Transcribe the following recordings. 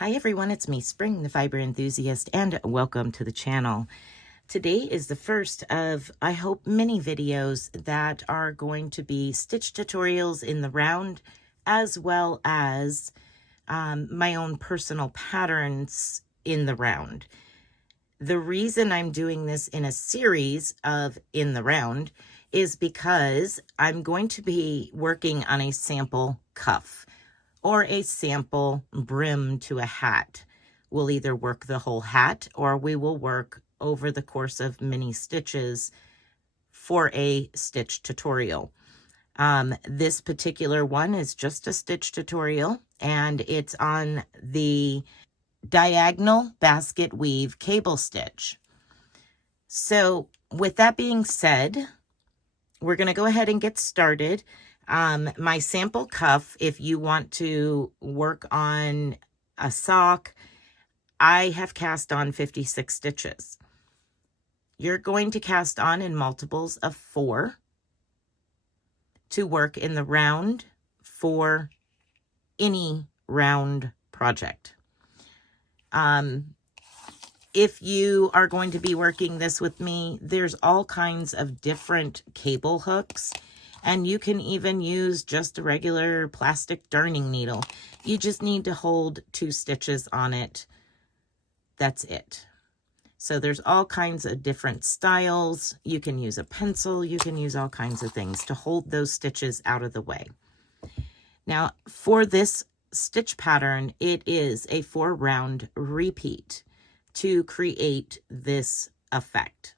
Hi everyone, it's me, Spring, the fiber enthusiast, and welcome to the channel. Today is the first of, I hope, many videos that are going to be stitch tutorials in the round, as well as my own personal patterns in the round. The reason I'm doing this in a series of in the round is because I'm going to be working on a sample cuff or a sample brim to a hat. We'll either work the whole hat or we will work over the course of many stitches for a stitch tutorial. This particular one is just a stitch tutorial, and it's on the diagonal basket weave cable stitch. So with that being said, we're going to go ahead and get started. My sample cuff, if you want to work on a sock, I have cast on 56 stitches. You're going to cast on in multiples of 4 to work in the round for any round project. If you are going to be working this with me, there's all kinds of different cable hooks. And you can even use just a regular plastic darning needle. You just need to hold 2 stitches on it. That's it. So there's all kinds of different styles. You can use a pencil. You can use all kinds of things to hold those stitches out of the way. Now, for this stitch pattern, it is a 4-round repeat to create this effect.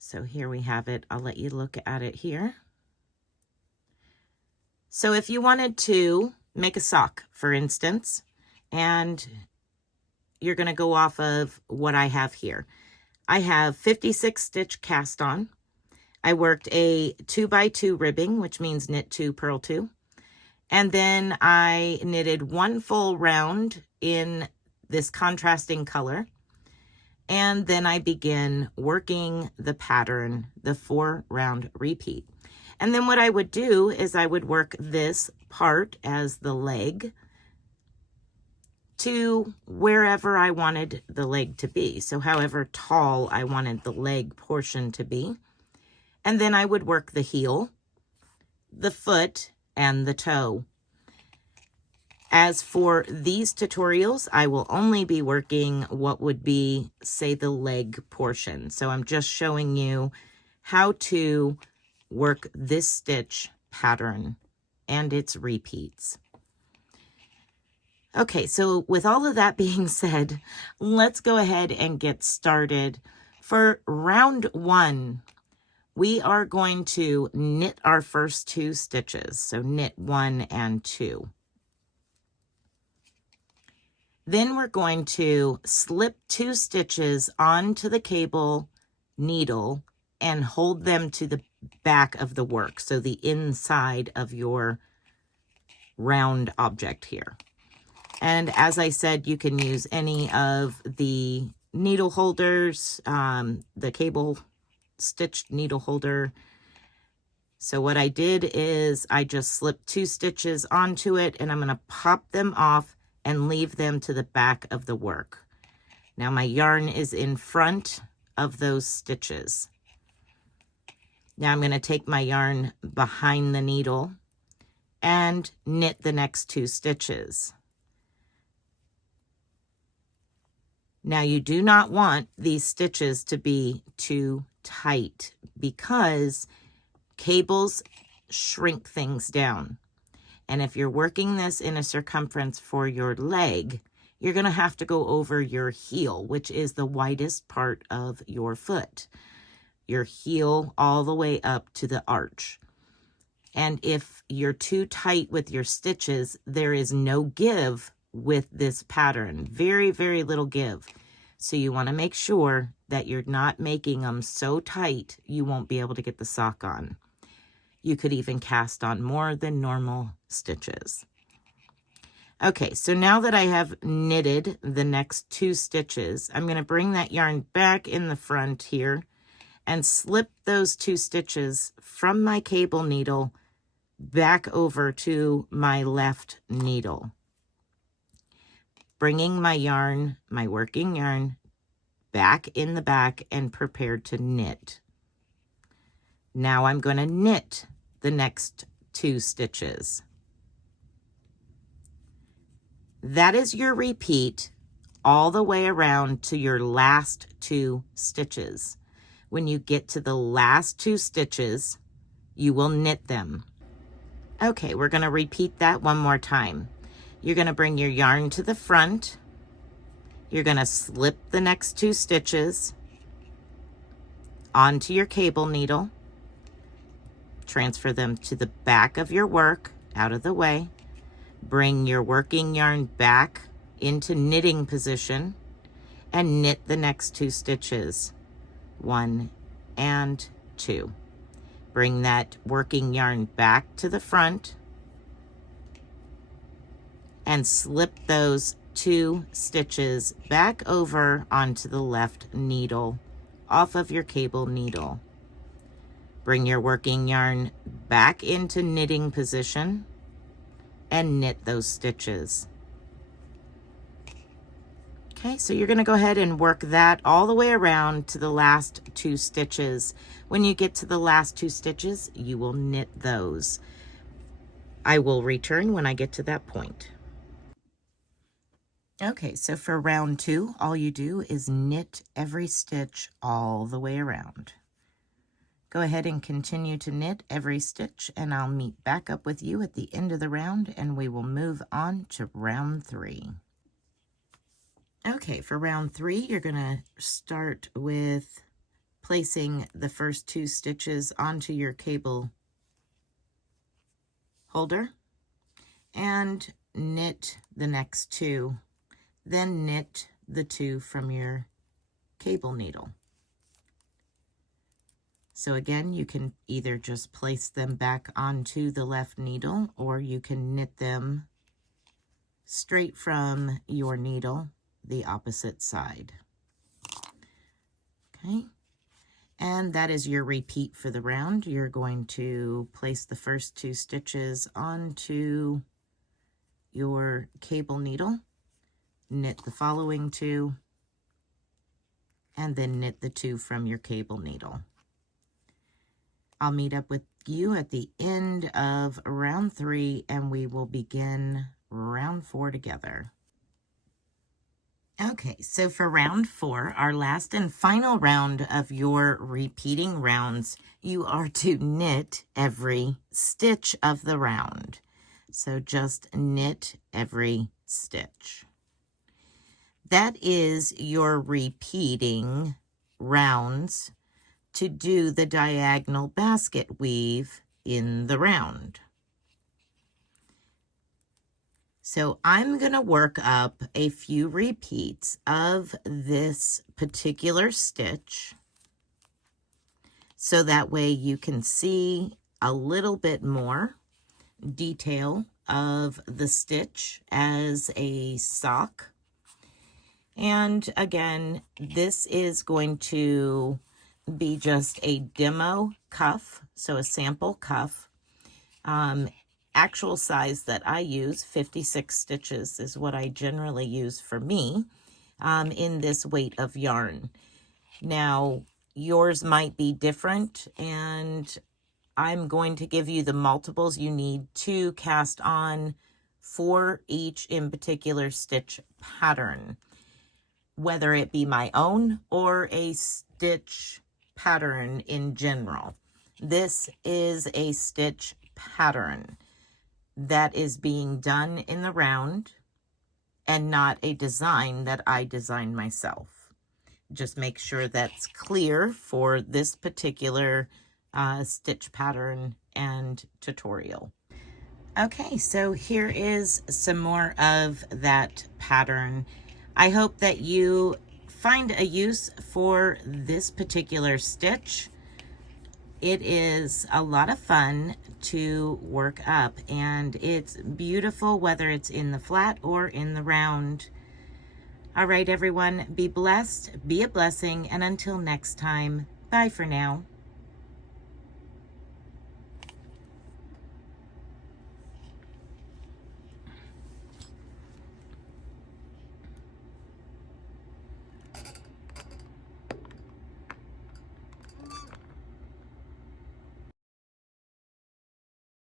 So here we have it. I'll let you look at it here. So if you wanted to make a sock, for instance, and you're going to go off of what I have here. I have 56 stitch cast on. I worked a 2x2 ribbing, which means knit 2, purl 2. And then I knitted 1 full round in this contrasting color. And then I begin working the pattern, the 4-round repeat. And then what I would do is I would work this part as the leg to wherever I wanted the leg to be. So however tall I wanted the leg portion to be. And then I would work the heel, the foot, and the toe. As for these tutorials, I will only be working what would be, say, the leg portion. So I'm just showing you how to work this stitch pattern and its repeats. Okay, so with all of that being said, let's go ahead and get started. For round 1, we are going to knit our first 2 stitches. So knit 1 and 2. Then we're going to slip 2 stitches onto the cable needle and hold them to the back of the work, so the inside of your round object here. And as I said, you can use any of the needle holders, the cable stitched needle holder. So what I did is I just slipped 2 stitches onto it, and I'm going to pop them off and leave them to the back of the work. Now my yarn is in front of those stitches. Now I'm going to take my yarn behind the needle and knit the next 2 stitches. Now you do not want these stitches to be too tight because cables shrink things down. And if you're working this in a circumference for your leg, you're going to have to go over your heel, which is the widest part of your foot. Your heel all the way up to the arch. And if you're too tight with your stitches, there is no give with this pattern. Very, very little give. So you want to make sure that you're not making them so tight you won't be able to get the sock on. You could even cast on more than normal stitches. Okay, so now that I have knitted the next 2 stitches, I'm going to bring that yarn back in the front here and slip those 2 stitches from my cable needle back over to my left needle, bringing my yarn, my working yarn, back in the back and prepared to knit. Now I'm going to knit the next 2 stitches. That is your repeat all the way around to your last 2 stitches. When you get to the last 2 stitches, you will knit them. Okay, we're going to repeat that one more time. You're going to bring your yarn to the front. You're going to slip the next 2 stitches onto your cable needle. Transfer them to the back of your work, out of the way. Bring your working yarn back into knitting position and knit the next 2 stitches, 1 and 2. Bring that working yarn back to the front and slip those 2 stitches back over onto the left needle off of your cable needle. Bring your working yarn back into knitting position and knit those stitches. Okay, so you're going to go ahead and work that all the way around to the last 2 stitches. When you get to the last 2 stitches, you will knit those. I will return when I get to that point. Okay, so for round 2, all you do is knit every stitch all the way around. Go ahead and continue to knit every stitch, and I'll meet back up with you at the end of the round, and we will move on to round 3. Okay, for round 3, you're going to start with placing the first 2 stitches onto your cable holder and knit the next 2, then knit the 2 from your cable needle. So again, you can either just place them back onto the left needle, or you can knit them straight from your needle, the opposite side. Okay, and that is your repeat for the round. You're going to place the first 2 stitches onto your cable needle, knit the following 2, and then knit the 2 from your cable needle. I'll meet up with you at the end of round 3, and we will begin round 4 together. Okay, so for round 4, our last and final round of your repeating rounds, you are to knit every stitch of the round. So just knit every stitch. That is your repeating rounds to do the diagonal basket weave in the round. So I'm going to work up a few repeats of this particular stitch, so that way you can see a little bit more detail of the stitch as a sock. And again, this is going to be just a demo cuff, so a sample cuff. Actual size that I use, 56 stitches, is what I generally use for me in this weight of yarn. Now, yours might be different, and I'm going to give you the multiples you need to cast on for each in particular stitch pattern, whether it be my own or a stitch pattern in general. This is a stitch pattern that is being done in the round and not a design that I designed myself. Just make sure that's clear for this particular stitch pattern and tutorial. Okay, so here is some more of that pattern. I hope that you find a use for this particular stitch. It is a lot of fun to work up, and it's beautiful whether it's in the flat or in the round. All right, everyone, be blessed, be a blessing, and until next time, bye for now.